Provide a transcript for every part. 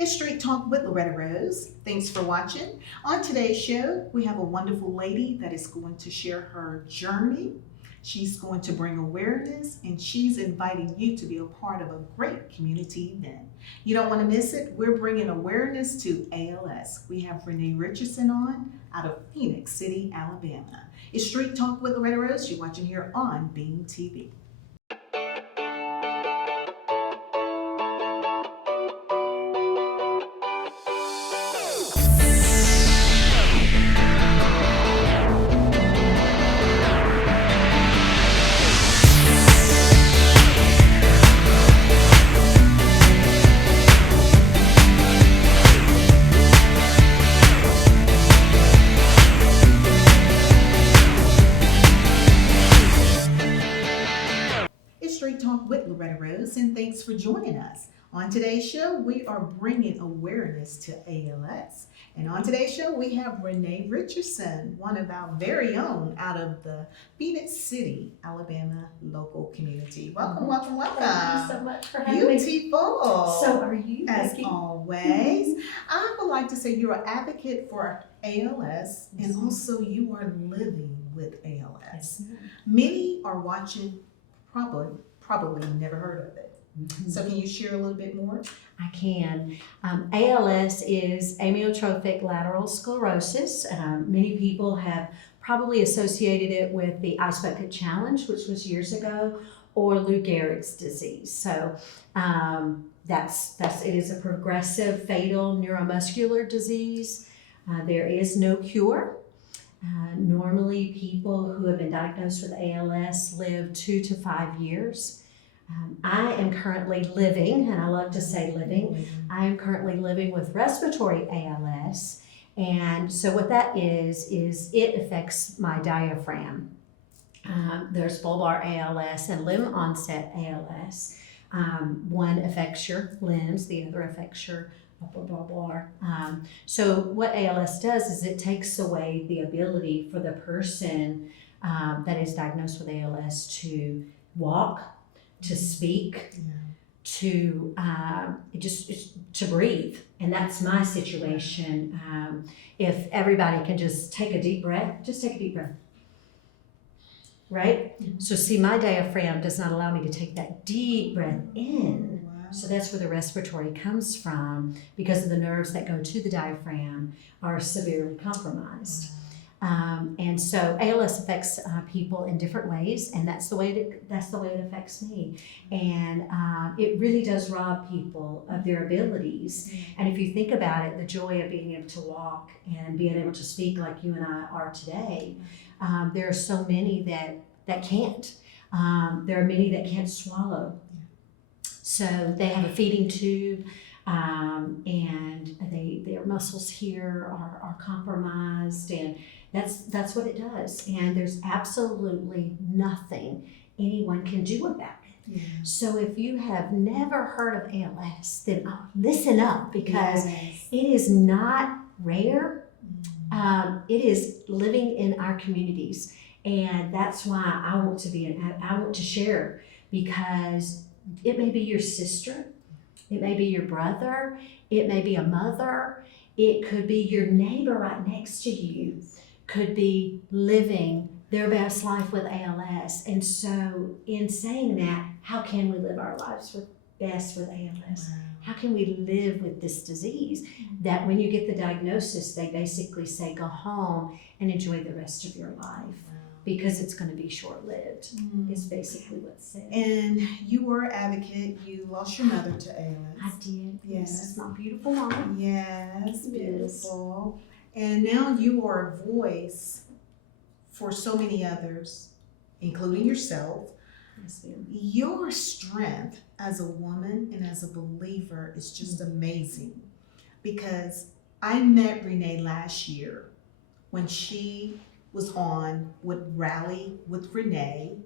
It's Street Talk with Loretta Rose. Thanks for watching. On today's show, we have a wonderful lady that is going to share her journey. She's going to bring awareness, and she's inviting you to be a part of a great community event. You don't want to miss it. We're bringing awareness to ALS. We have Renee Richardson on out of Phoenix City, Alabama. It's Street Talk with Loretta Rose. You're watching here on Beam TV. Straight Talk with Loretta Rose, and thanks for joining us. On today's show, we are bringing awareness to ALS. And on today's show, we have Renee Richardson, one of our very own out of the Phoenix City, Alabama local community. Welcome, welcome, welcome. Thank you so much for having me. Beautiful. So are you. As always. I would like to say you're an advocate for ALS, and also you are living with ALS. Many are watching probably never heard of it. So can you share a little bit more? I can. ALS is amyotrophic lateral sclerosis. Many people have probably associated it with the Ice Bucket Challenge, which was years ago, or Lou Gehrig's disease. So it is a progressive, fatal neuromuscular disease. There is no cure. Normally, people who have been diagnosed with ALS live 2 to 5 years. I am currently living, and I love to say living, I am currently living with respiratory ALS. And so what that is it affects my diaphragm. There's bulbar ALS and limb onset ALS. One affects your limbs, the other affects your upper bulbar. So what ALS does is it takes away the ability for the person that is diagnosed with ALS to walk, to speak, to to breathe. And that's my situation. If everybody can just take a deep breath, right? So see, my diaphragm does not allow me to take that deep breath in. So that's where the respiratory comes from, because of the nerves that go to the diaphragm are severely compromised. And so ALS affects people in different ways, and that's the way it affects me. And it really does rob people of their abilities. And if you think about it, the joy of being able to walk and being able to speak like you and I are today, there are so many that can't. There are many that can't swallow. So they have a feeding tube, and their muscles here are compromised, and that's what it does. And there's absolutely nothing anyone can do about it. Yeah. So if you have never heard of ALS, then listen up, because it is not rare. It is living in our communities, and that's why I want to share, because it may be your sister, it may be your brother, it may be a mother, it could be your neighbor right next to you, could be living their best life with ALS. And so in saying that, how can we live our lives best with ALS? Wow. How can we live with this disease that when you get the diagnosis, they basically say, go home and enjoy the rest of your life? Because it's going to be short-lived, is basically what's said. And you were an advocate. You lost your mother to ALS. I did. Yes. It's my beautiful mama. Yes, beautiful. And now you are a voice for so many others, including yourself. Yes, ma'am. Your strength as a woman and as a believer is just amazing, because I met Renee last year when she was on with Rally with Renee.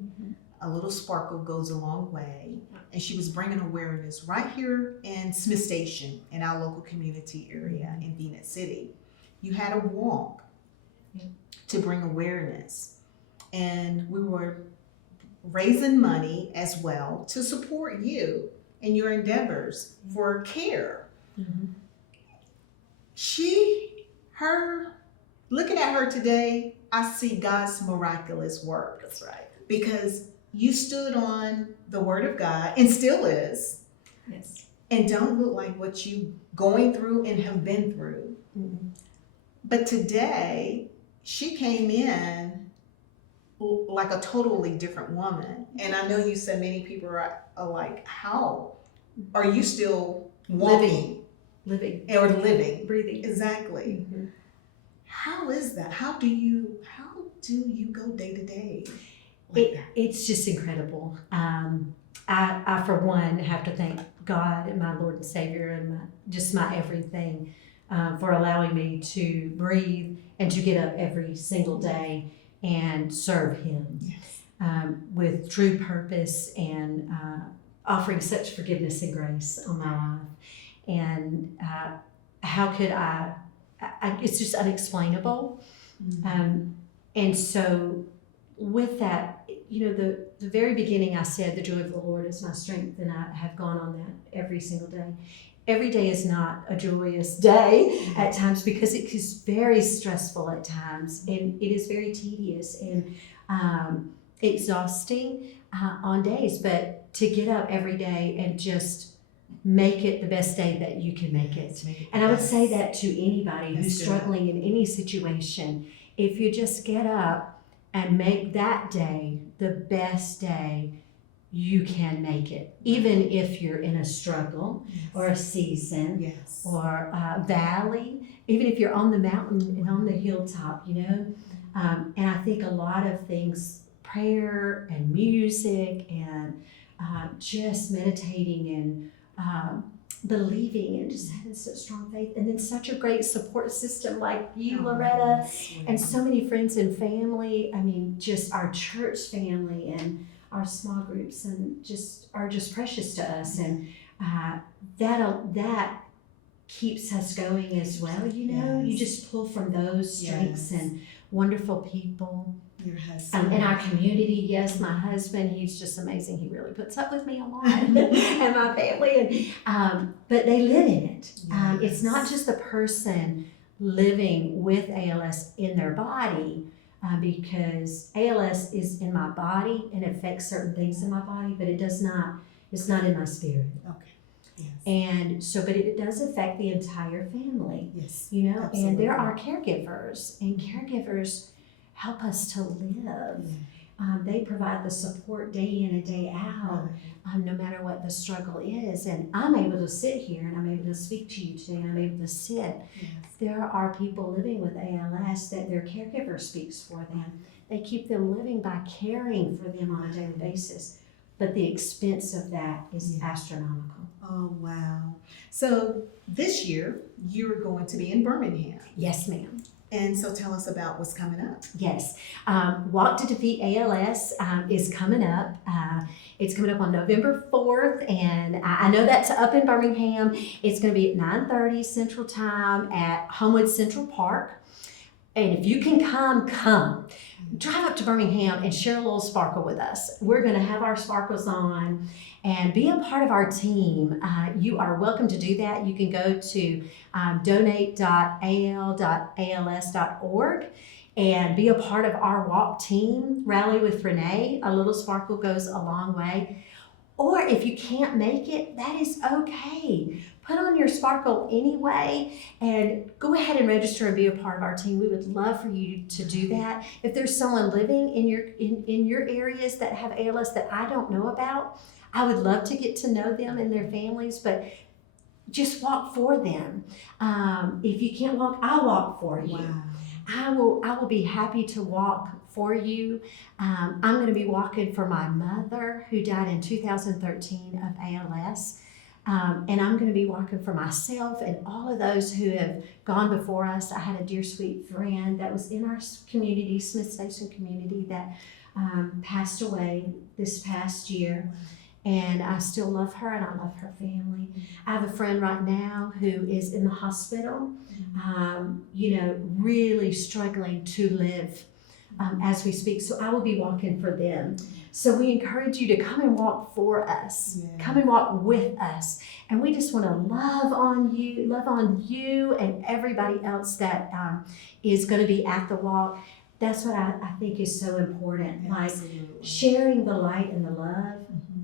A little sparkle goes a long way. And she was bringing awareness right here in Smith Station, in our local community area in Phoenix City. You had a walk to bring awareness. And we were raising money as well to support you in your endeavors for care. looking at her today, I see God's miraculous work. That's right. Because you stood on the word of God and still is. Yes. And don't look like what you going through and have been through. Mm-hmm. But today, she came in like a totally different woman. And I know you said many people are like, how are you still walking? Living. Or living. Breathing. Exactly. Mm-hmm. How is that? How do you go day to day like that? It's just incredible. I, for one, have to thank God and my Lord and Savior and my everything for allowing me to breathe and to get up every single day and serve Him. Yes. With true purpose and offering such forgiveness and grace on my life. And how could I it's just unexplainable. Mm-hmm. And so with that, the very beginning I said, the joy of the Lord is my strength, and I have gone on that every single day. Every day is not a joyous day at times because it is very stressful at times, and it is very tedious and exhausting on days. But to get up every day and just make it the best day that you can make it. And I would say that to anybody who's struggling in any situation. If you just get up and make that day the best day you can make it, even if you're in a struggle or a season or a valley, even if you're on the mountain and on the hilltop, and I think a lot of things, prayer and music and just meditating and believing and just having such strong faith, and then such a great support system like you, Loretta, and so many friends and family. I mean, just our church family and our small groups, and are just precious to us, and that keeps us going as well. You just pull from those strengths and wonderful people. Your husband. In our community, yes, my husband, he's just amazing. He really puts up with me a lot, and my family. But they live in it. It's not just the person living with ALS in their body, because ALS is in my body and affects certain things in my body, but it's not in my spirit. Okay. Yes. And so, but it does affect the entire family. Yes. Absolutely. And there are caregivers, and caregivers help us to live. They provide the support day in and day out, no matter what the struggle is. And I'm able to sit here and I'm able to speak to you today, and I'm able to sit. There are people living with ALS that their caregiver speaks for them. They keep them living by caring for them on a daily basis. But the expense of that is astronomical. Oh, wow. So this year, you're going to be in Birmingham. Yes, ma'am. And so tell us about what's coming up. Yes. Walk to Defeat ALS is coming up. It's coming up on November 4th, and I know that's up in Birmingham. It's going to be at 9:30 Central Time at Homewood Central Park. And if you can come. Drive up to Birmingham and share a little sparkle with us. We're going to have our sparkles on and be a part of our team. You are welcome to do that. You can go to donate.al.als.org and be a part of our walk team. Rally with Renee. A little sparkle goes a long way. Or if you can't make it, that is okay. Put on your sparkle anyway and go ahead and register and be a part of our team. We would love for you to do that. If there's someone living in your areas that have ALS that I don't know about, I would love to get to know them and their families, but just walk for them. If you can't walk, I'll walk for you. Wow. I will be happy to walk for you. I'm going to be walking for my mother who died in 2013 of ALS. And I'm going to be walking for myself and all of those who have gone before us. I had a dear sweet friend that was in our community, Smith Station community, that passed away this past year. And I still love her, and I love her family. I have a friend right now who is in the hospital, really struggling to live as we speak. So I will be walking for them. So we encourage you to come and walk for us. Yeah. Come and walk with us. And we just want to love on you and everybody else that is going to be at the walk. That's what I think is so important. Absolutely. Like sharing the light and the love. Mm-hmm.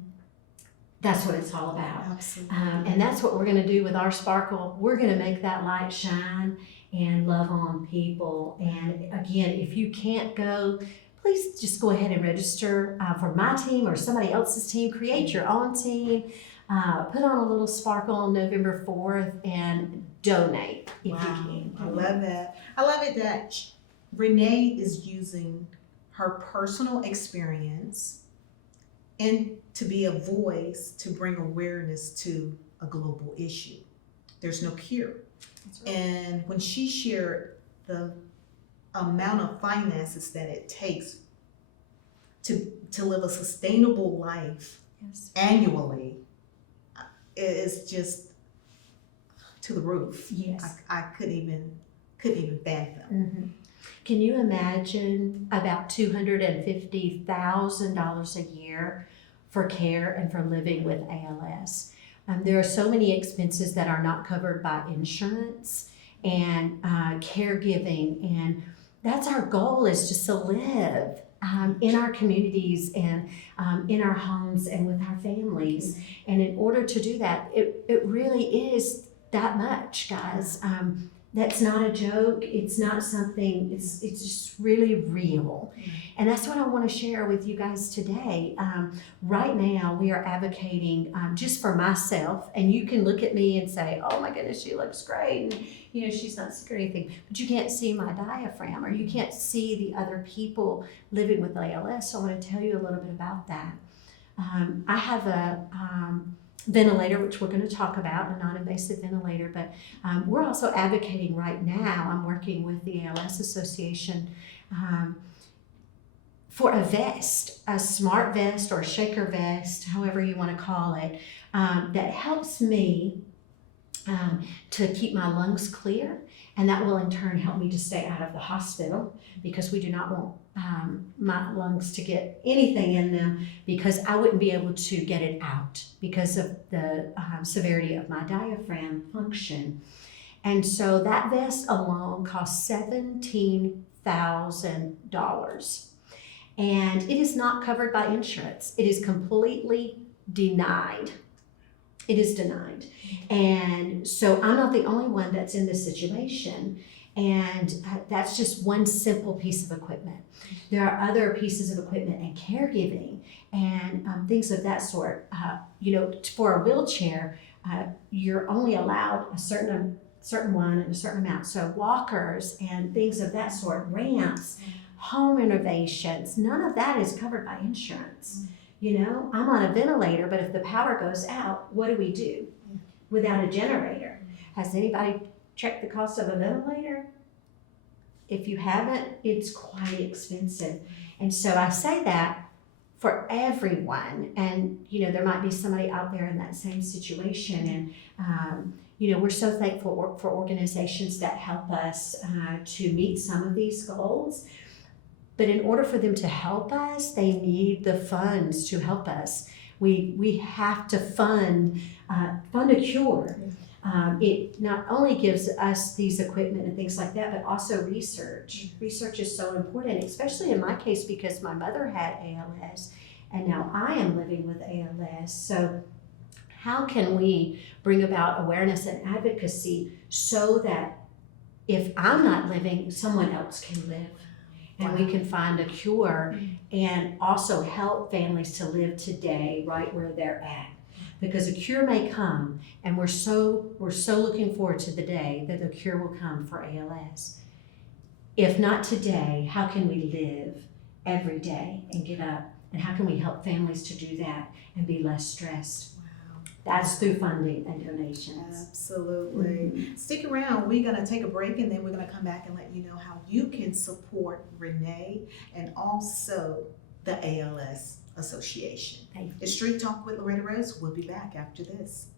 That's what it's all about. Absolutely. And that's what we're going to do with our sparkle. We're going to make that light shine and love on people. And again, if you can't go, please just go ahead and register for my team or somebody else's team. Create your own team. Put on a little sparkle on November 4th and donate if you can. I love that. I love it that Renee is using her personal experience and to be a voice to bring awareness to a global issue. There's no cure. That's right. And when she shared the amount of finances that it takes to live a sustainable life Yes. annually, it is just to the roof. Yes. I couldn't even fathom. Mm-hmm. Can you imagine about $250,000 a year for care and for living with ALS? There are so many expenses that are not covered by insurance and caregiving, and that's our goal, is just to live in our communities and in our homes and with our families. And in order to do that, it really is that much, guys. That's not a joke. It's not something, it's just really real. And that's what I want to share with you guys today. Right now, we are advocating just for myself, and you can look at me and say, oh my goodness, she looks great. And, you know, she's not sick or anything, but you can't see my diaphragm, or you can't see the other people living with ALS. So I want to tell you a little bit about that. I have a ventilator, which we're going to talk about, a non-invasive ventilator, but we're also advocating right now, I'm working with the ALS Association for a vest, a smart vest or a shaker vest, however you want to call it, that helps me to keep my lungs clear, and that will in turn help me to stay out of the hospital, because we do not want my lungs to get anything in them, because I wouldn't be able to get it out because of the severity of my diaphragm function. And so that vest alone costs $17,000. And it is not covered by insurance. It is completely denied. It is denied. And so I'm not the only one that's in this situation. And that's just one simple piece of equipment. There are other pieces of equipment and caregiving and things of that sort. You know, for a wheelchair, you're only allowed a certain one and a certain amount. So walkers and things of that sort, ramps, home renovations, none of that is covered by insurance. You know, I'm on a ventilator, but if the power goes out, what do we do without a generator? Has anybody checked the cost of a ventilator? If you haven't, it's quite expensive. And so I say that for everyone. And, you know, there might be somebody out there in that same situation. And, you know, we're so thankful for organizations that help us to meet some of these goals. But in order for them to help us, they need the funds to help us. We have to fund a cure. It not only gives us these equipment and things like that, but also research. Research is so important, especially in my case, because my mother had ALS and now I am living with ALS. So how can we bring about awareness and advocacy so that if I'm not living, someone else can live? And we can find a cure and also help families to live today right where they're at. Because a cure may come, and we're so looking forward to the day that the cure will come for ALS. If not today, how can we live every day and get up? And how can we help families to do that and be less stressed? That's through funding and donations. Absolutely. Stick around. We're going to take a break, and then we're going to come back and let you know how you can support Renee and also the ALS Association. It's Street Talk with Loretta Rose. We'll be back after this.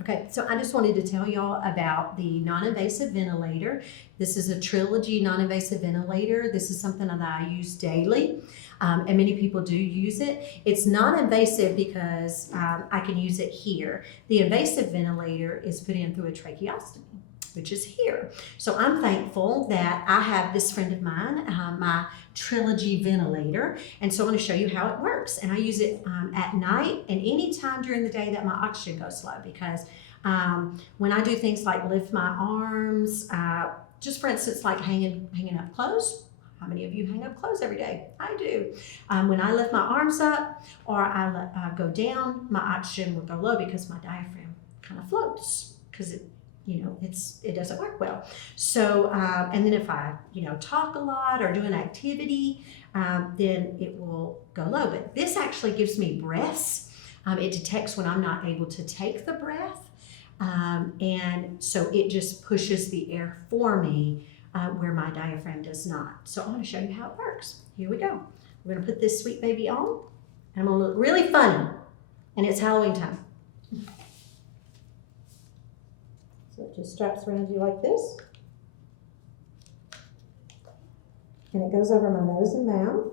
Okay, so I just wanted to tell y'all about the non-invasive ventilator. This is a Trilogy non-invasive ventilator. This is something that I use daily, and many people do use it. It's non-invasive because I can use it here. The invasive ventilator is put in through a tracheostomy, which is here. So I'm thankful that I have this friend of mine, my Trilogy ventilator, and so I'm going to show you how it works. And I use it at night and any time during the day that my oxygen goes low, because when I do things like lift my arms, just for instance, like hanging up clothes. How many of you hang up clothes every day? I do. When I lift my arms up or I go down, my oxygen will go low because my diaphragm kind of floats, because it doesn't work well. So, and then if I, talk a lot or do an activity, then it will go low. But this actually gives me breaths. It detects when I'm not able to take the breath. And so it just pushes the air for me where my diaphragm does not. So I'm going to show you how it works. Here we go. We're going to put this sweet baby on, and I'm going to look really funny. And it's Halloween time. So it just straps around you like this. And it goes over my nose and mouth.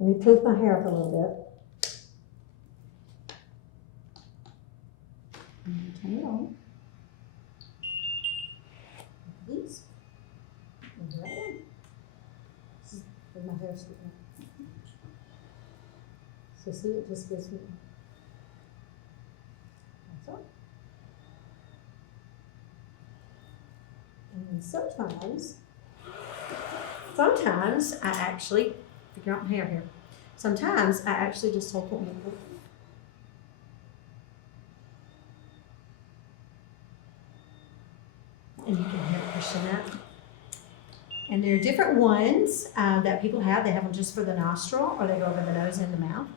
Let me poof my hair up a little bit. And turn it on. These. And right on. This is where my hair is sticking up. So see, it just gives me. That's all. And then sometimes I actually, figure out my hair here. Sometimes I actually just take it and move it. And you can hear it pushing up. And there are different ones that people have. They have them just for the nostril, or they go over the nose and the mouth.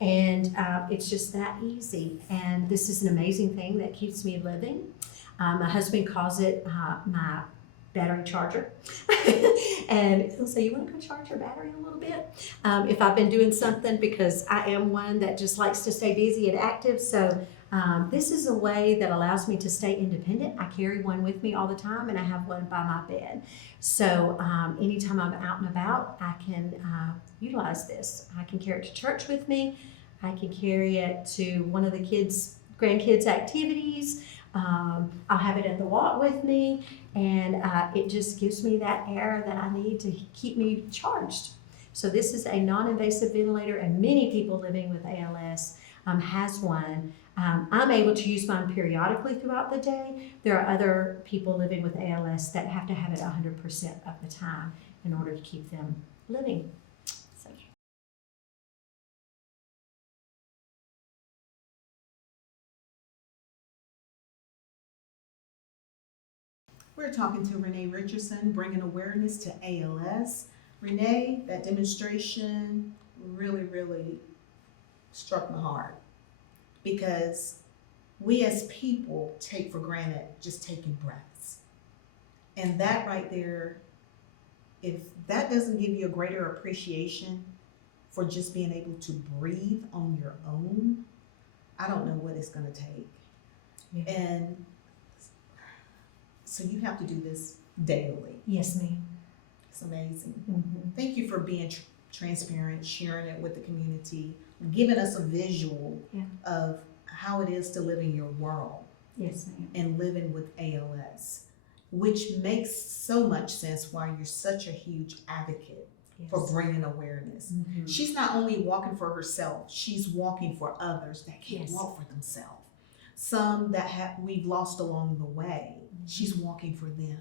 And it's just that easy. And this is an amazing thing that keeps me living. My husband calls it my battery charger. And he'll say, you want to go charge your battery a little bit? If I've been doing something, because I am one that just likes to stay busy and active. So this is a way that allows me to stay independent. I carry one with me all the time, and I have one by my bed. So anytime I'm out and about, I can utilize this. I can carry it to church with me. I can carry it to one of the grandkids' activities. I'll have it at the walk with me, and it just gives me that air that I need to keep me charged. So this is a non-invasive ventilator, and many people living with ALS has one. I'm able to use mine periodically throughout the day. There are other people living with ALS that have to have it 100% of the time in order to keep them living. So. We're talking to Renee Richardson, bringing awareness to ALS. Renee, that demonstration really, really struck my heart, because we as people take for granted just taking breaths. And that right there, if that doesn't give you a greater appreciation for just being able to breathe on your own, I don't know what it's going to take. Yeah. And so you have to do this daily. Yes, ma'am. It's amazing. Mm-hmm. Thank you for being transparent, sharing it with the community, giving us a visual of how it is to live in your world. Yes, ma'am. And living with ALS, which makes so much sense why you're such a huge advocate for bringing awareness. Mm-hmm. She's not only walking for herself, she's walking for others that can't walk for themselves. Some that we've lost along the way, she's walking for them.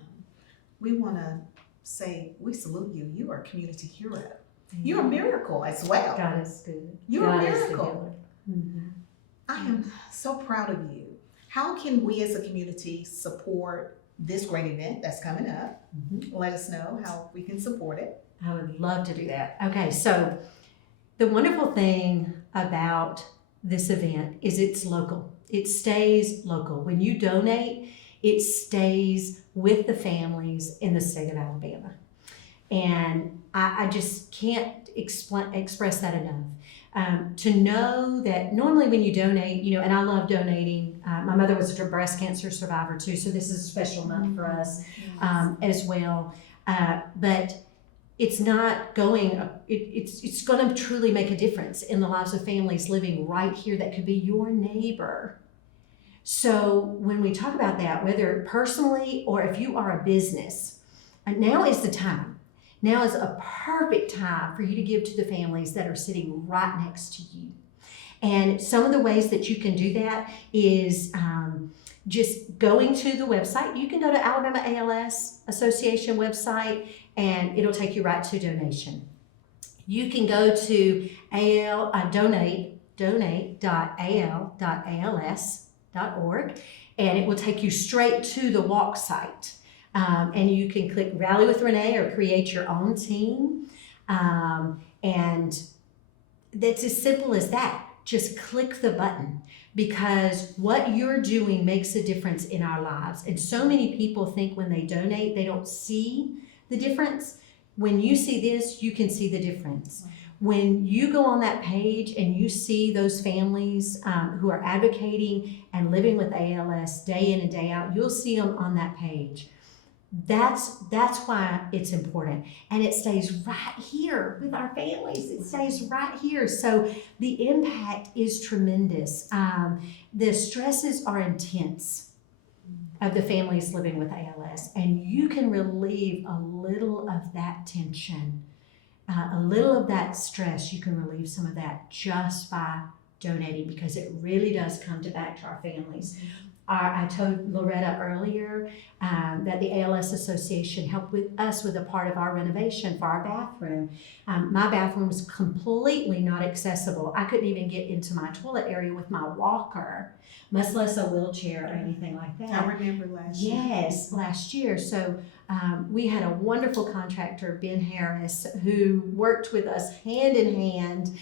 We want to say, we salute you. You are a community hero. Mm-hmm. You're a miracle as well. God is good. You're a miracle. Mm-hmm. I am so proud of you. How can we as a community support this great event that's coming up? Mm-hmm. Let us know how we can support it. I would love to do that. Okay, so the wonderful thing about this event is it's local. It stays local. When you donate, it stays with the families in the state of Alabama. And I just can't express that enough. to know that normally when you donate, and I love donating. My mother was a breast cancer survivor too, so this is a special month for us as well. But it's not going, it's going to truly make a difference in the lives of families living right here that could be your neighbor. So when we talk about that, whether personally or if you are a business, now is the time. Now is a perfect time for you to give to the families that are sitting right next to you. And some of the ways that you can do that is just going to the website. You can go to Alabama ALS Association website and it'll take you right to donation. You can go to donate.al.als.org and it will take you straight to the walk site. And you can click Rally with Renee or create your own team. And that's as simple as that. Just click the button because what you're doing makes a difference in our lives. And so many people think when they donate, they don't see the difference. When you see this, you can see the difference. When you go on that page and you see those families who are advocating and living with ALS day in and day out, you'll see them on that page. That's why it's important. And it stays right here with our families. It stays right here. So the impact is tremendous. The stresses are intense of the families living with ALS. And you can relieve a little of that tension, a little of that stress. You can relieve some of that just by donating because it really does come back to our families. I told Loretta earlier that the ALS Association helped us with a part of our renovation for our bathroom. My bathroom was completely not accessible. I couldn't even get into my toilet area with my walker, much less a wheelchair or anything like that. I remember last year. Yes, last year. So we had a wonderful contractor, Ben Harris, who worked with us hand in hand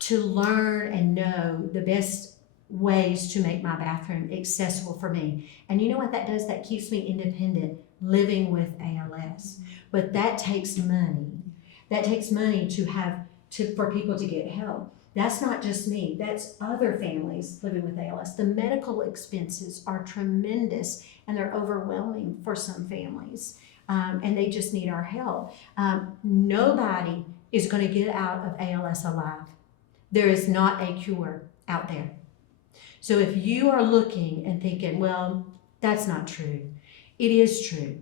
to learn and know the best ways to make my bathroom accessible for me. And you know what that does? That keeps me independent living with ALS. But that takes money. That takes money for people to get help. That's not just me. That's other families living with ALS. The medical expenses are tremendous and they're overwhelming for some families. And they just need our help. Nobody is going to get out of ALS alive. There is not a cure out there. So if you are looking and thinking, well, that's not true, it is true.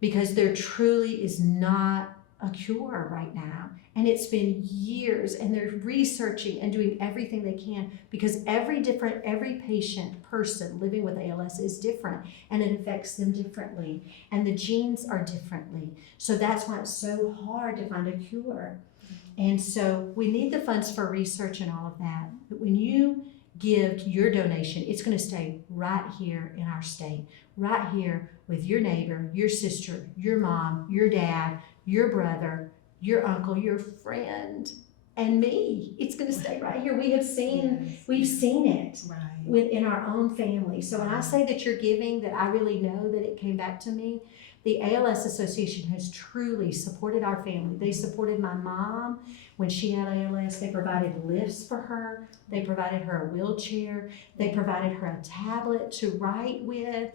Because there truly is not a cure right now. And it's been years and they're researching and doing everything they can because every person living with ALS is different and it affects them differently. And the genes are differently. So that's why it's so hard to find a cure. And so we need the funds for research and all of that. But when you give your donation, it's going to stay right here in our state, right here with your neighbor, your sister, your mom, your dad, your brother, your uncle, your friend, and me. It's going to stay right here. We've seen it within our own family. So when I say that you're giving, that I really know that it came back to me. The ALS Association has truly supported our family. They supported my mom when she had ALS. They provided lifts for her. They provided her a wheelchair. They provided her a tablet to write with.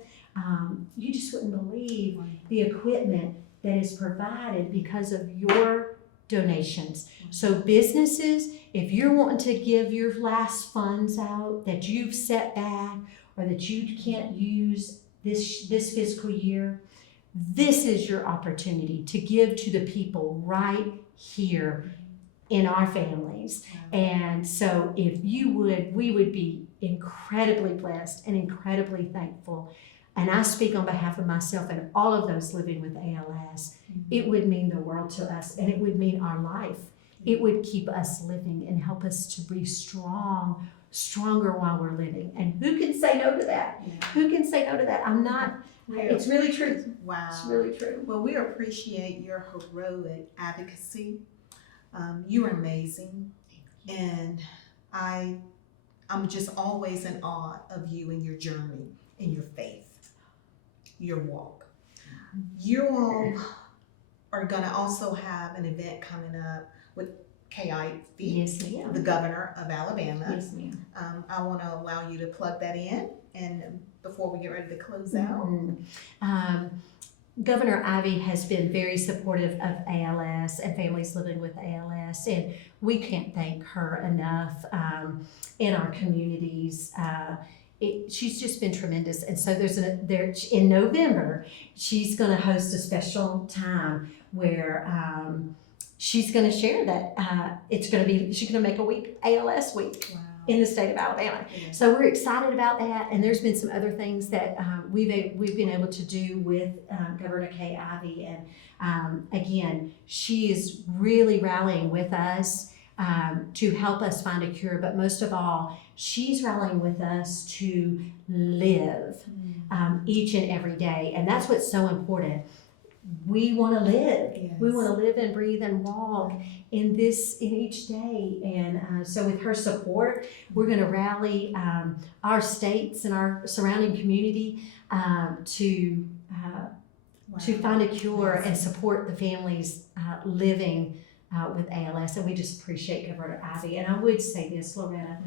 You just wouldn't believe the equipment that is provided because of your donations. So businesses, if you're wanting to give your last funds out that you've set back or that you can't use this fiscal year, this is your opportunity to give to the people right here in our families. And so if you would, we would be incredibly blessed and incredibly thankful. And I speak on behalf of myself and all of those living with ALS. It would mean the world to us and it would mean our life. It would keep us living and help us to be stronger while we're living. And who can say no to that? Who can say no to that? It's really true. Wow. It's really true. Well, we appreciate your heroic advocacy. You are amazing. And I'm just always in awe of you and your journey and your faith, your walk. You all are going to also have an event coming up with KIV, Yes, ma'am. the governor of Alabama. Yes, ma'am. I want to allow you to plug that in, and before we get ready to close out. Governor Ivey has been very supportive of ALS and families living with ALS, and we can't thank her enough in our communities. She's just been tremendous, and so in November she's going to host a special time where she's going to share that she's going to make a week ALS week. Wow. In the state of Alabama. Yes. So we're excited about that, and there's been some other things that we've been able to do with Governor Kay Ivey, and again, she is really rallying with us to help us find a cure, but most of all, she's rallying with us to live each and every day, and that's what's so important. We want to live. Yes. We want to live and breathe and walk in each day. And so with her support, we're going to rally our states and our surrounding community to find a cure and support the families living with ALS. And we just appreciate Governor Ivey. And I would say this, Loretta,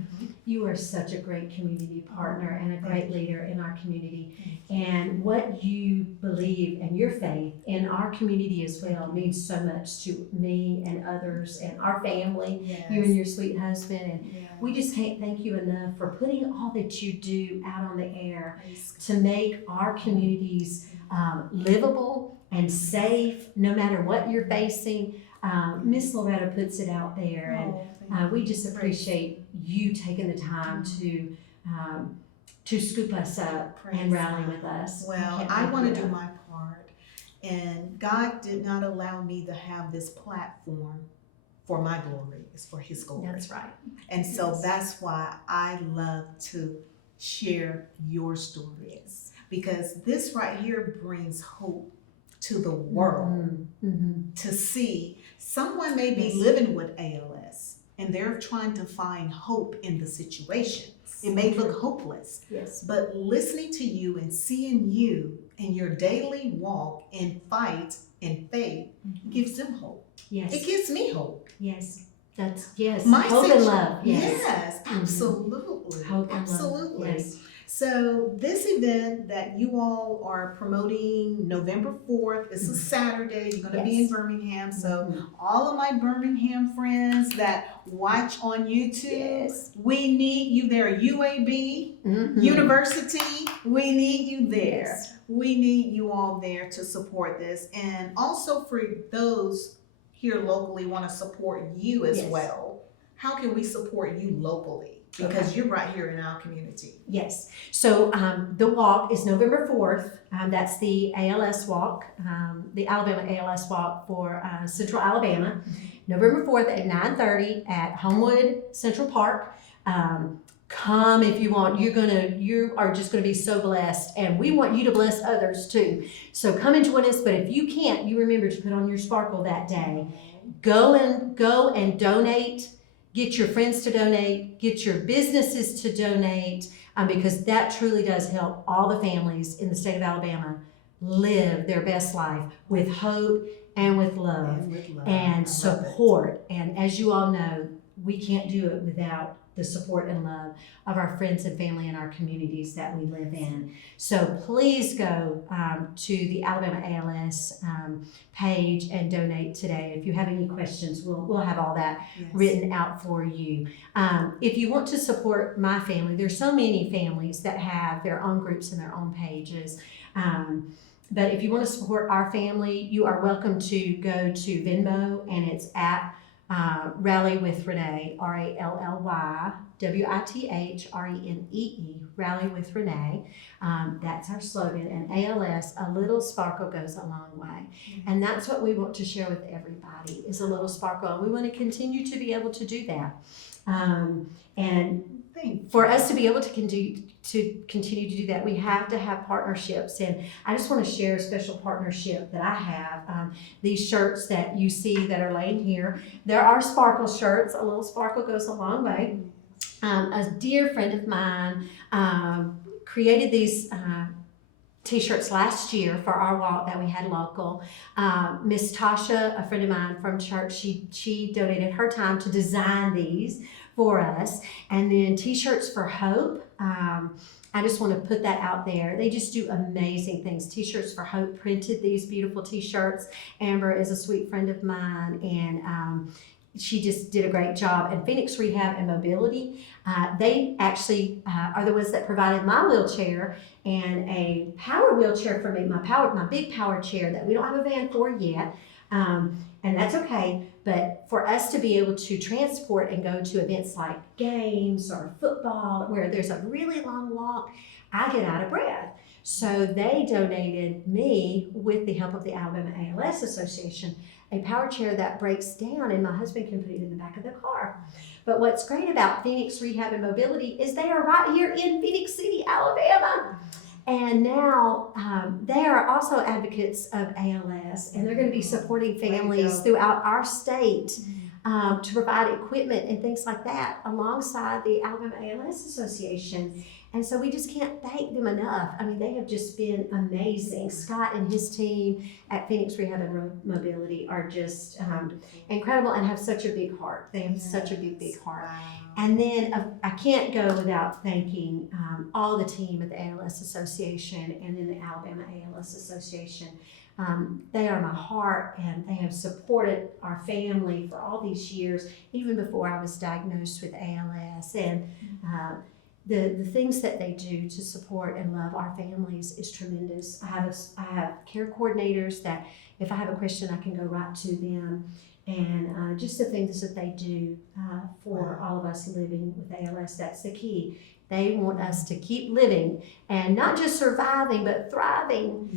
you are such a great community partner and a great leader in our community. And what you believe and your faith in our community as well means so much to me and others and our family, you and your sweet husband. And we just can't thank you enough for putting all that you do out on the air to make our communities livable and safe no matter what you're facing. Miss Loretta puts it out there, and we just appreciate you taking the time to scoop us up and rally with us. Well, I want to do my part, and God did not allow me to have this platform for my glory. It's for His glory. That's right. And so that's why I love to share your stories, because this right here brings hope to the world to see someone may be living with ALS and they're trying to find hope in the situation. It may look hopeless, but listening to you and seeing you in your daily walk and fight and faith gives them hope. Yes. It gives me hope. Yes. That's My hope and love. Yes, absolutely. Hope and absolutely. love. Yes. So this event that you all are promoting November 4th, it's a Saturday, you're going to be in Birmingham. So all of my Birmingham friends that watch on YouTube, we need you there. UAB, University, we need you there. We need you all there to support this. And also for those here locally want to support you as well, how can we support you locally? Because you're right here in our community. Yes. So the walk is November 4th. That's the ALS walk, the Alabama ALS walk for Central Alabama. November 4th at 9:30 at Homewood Central Park. Come if you want. You are just gonna be so blessed, and we want you to bless others too. So come and join us. But if you can't, you remember to put on your sparkle that day. Go and donate. Get your friends to donate, get your businesses to donate, because that truly does help all the families in the state of Alabama live their best life with hope and with love and support. And as you all know, we can't do it without the support and love of our friends and family in our communities that we live in. So please go to the Alabama ALS page and donate today. If you have any questions, we'll have all that written out for you. If you want to support my family, there's so many families that have their own groups and their own pages. But if you want to support our family, you are welcome to go to Venmo, and it's at Rally with Renee, RALLYWITHRENEE, Rally with Renee. That's our slogan. And ALS, a little sparkle goes a long way. And that's what we want to share with everybody, is a little sparkle. And we want to continue to be able to do that. And for us to be able to continue to do that, we have to have partnerships. And I just want to share a special partnership that I have. These shirts that you see that are laying here, there are sparkle shirts. A little sparkle goes a long way. A dear friend of mine created these T-shirts last year for our walk that we had local. Miss Tasha, a friend of mine from church, she donated her time to design these for us. And then T-shirts for Hope. I just want to put that out there. They just do amazing things. T-shirts for Hope printed these beautiful T-shirts. Amber is a sweet friend of mine, and she just did a great job. And Phoenix Rehab and Mobility, they actually are the ones that provided my wheelchair and a power wheelchair for me, my big power chair that we don't have a van for yet. And that's okay. But for us to be able to transport and go to events like games or football, where there's a really long walk, I get out of breath. So they donated me, with the help of the Alabama ALS Association, a power chair that breaks down and my husband can put it in the back of the car. But what's great about Phoenix Rehab and Mobility is they are right here in Phoenix City, Alabama. And now they are also advocates of ALS, and they're going to be supporting families throughout our state to provide equipment and things like that alongside the Alabama ALS Association. And so we just can't thank them enough. I mean, they have just been amazing. Scott and his team at Phoenix Rehab and Mobility are just incredible and have such a big heart. They have such a big heart. Wow. And then I can't go without thanking all the team at the ALS Association and then the Alabama ALS Association. They are my heart, and they have supported our family for all these years, even before I was diagnosed with ALS. And the things that they do to support and love our families is tremendous. I have care coordinators that if I have a question, I can go right to them. And just the things that they do for all of us living with ALS, that's the key. They want us to keep living and not just surviving, but thriving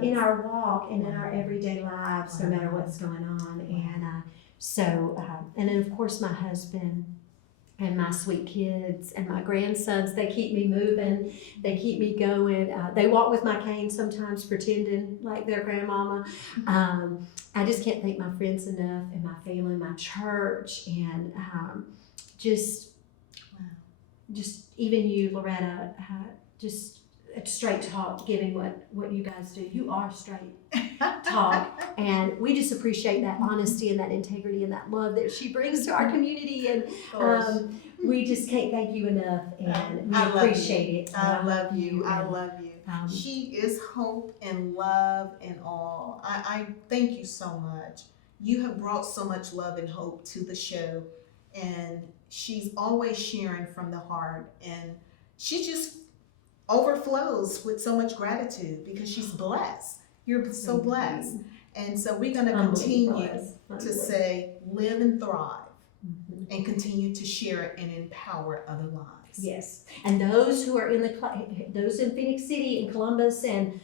in our walk and in our everyday lives, no matter what's going on. And then of course my husband and my sweet kids and my grandsons, they keep me moving, they keep me going. They walk with my cane sometimes, pretending like their grandmama. I just can't thank my friends enough, and my family, my church, and just even you, Loretta, just straight talk, giving what you guys do. You are straight talk, and we just appreciate that honesty and that integrity and that love that she brings to our community. And we just can't thank you enough, and we appreciate it. I love you. I love you. She is hope and love and all. I thank you so much. You have brought so much love and hope to the show, and she's always sharing from the heart, and she just overflows with so much gratitude because she's blessed. You're so blessed. And so we're going to continue to say, live and thrive, and continue to share and empower other lives. Yes, and those who are those in Phoenix City and Columbus and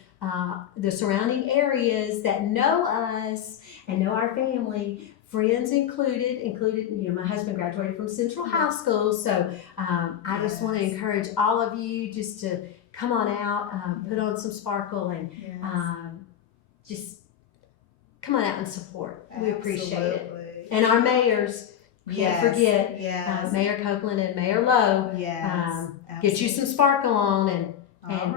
the surrounding areas that know us and know our family, friends included, my husband graduated from Central High School, so I just want to encourage all of you just to come on out, put on some sparkle, and just come on out and support. We appreciate it. And our mayors, can't forget Mayor Copeland and Mayor Lowe. Get you some sparkle on and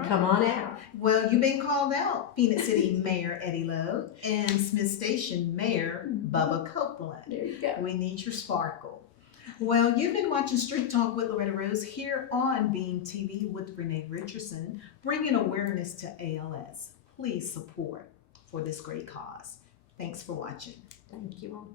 come on out. Well, you've been called out, Phoenix City Mayor Eddie Lowe and Smith Station Mayor Bubba Copeland. There you go. We need your sparkle. Well, you've been watching Street Talk with Loretta Rose here on Beam TV with Renee Richardson, bringing awareness to ALS. Please support for this great cause. Thanks for watching. Thank you all.